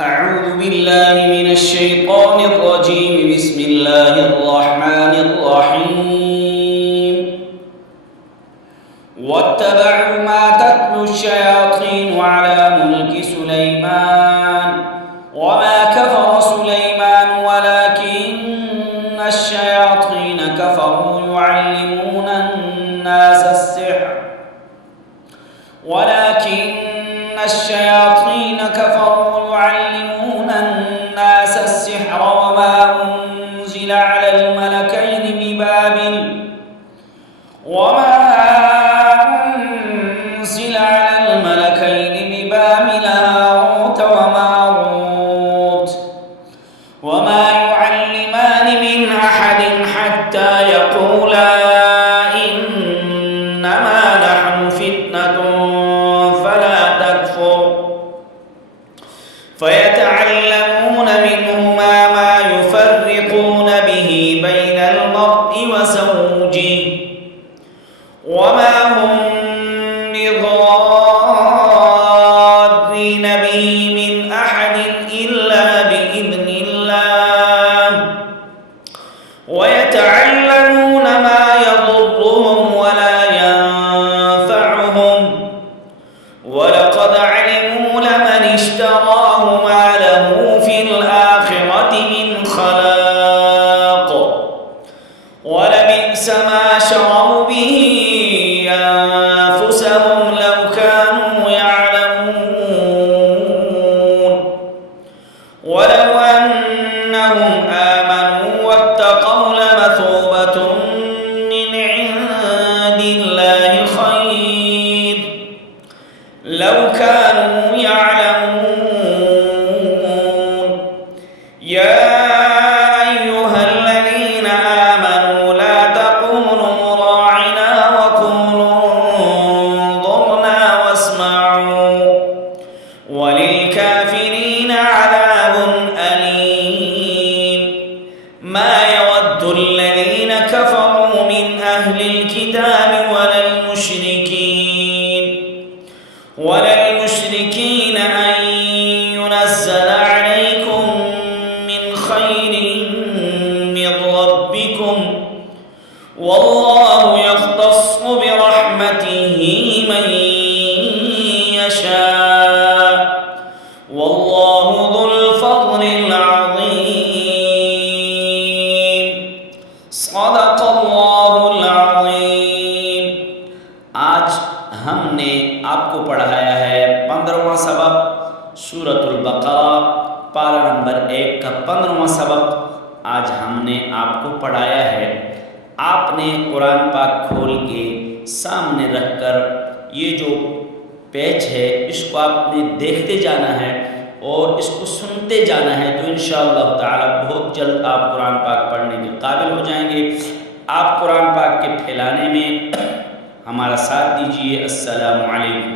أعوذ بالله من الشيطان الرجيم بسم الله الرحمن الرحيم واتبعوا ما تتلو الشياطين على ملك سليمان وما كفر سليمان ولكن الشياطين كفروا يعلمون الناس السحر وما أنزل على الملكين ببابل هاروت وماروت وما يعلمان من أحد حتى يقولا إنما نحن فتنة فلا تكفر فيتعلمون منهما ما يفرقون به بين المرء وزوجه وما هم بضارين به من أحد إلا بإذن الله ويتعلمون ما يضرهم ولا ينفعهم ولقد علموا لمن اشتراه ما له في الآخرة من خلاق ولبئس ما شروا به أنفسهم لو كانوا يعلمون ولو أنهم آمنوا واتقوا لمثوبة من عند الله خير لو كانوا يعلمون يا أيها الذين آمنوا لا تقولوا راعنا وقولوا انظرنا واسمعوا وللكافرين عذاب أليم ما يود الذين كفروا من أهل الكتاب ولا المشركين أن ينزل عليكم من خير من ربكم والله يختص برحمته من يشاء والله ذو الفضل العظيم صدق الله العظيم। आज हमने आपको पढ़ाया है 15वां सबक सूरतुल बकरा पारा नंबर 1 का 15वां सबक आज हमने आपको पढ़ाया है। आपने कुरान पाक खोल के सामने रखकर ये जो पेज है इसको आपने देखते जाना है और इसको सुनते जाना है, तो इंशाअल्लाह ताला बहुत जल्द आप कुरान पाक पढ़ने के काबिल हो जाएंगे। आप कुरान पाक के फैलाने में हमारा साथ दीजिए। अस्सलामु अलैकुम।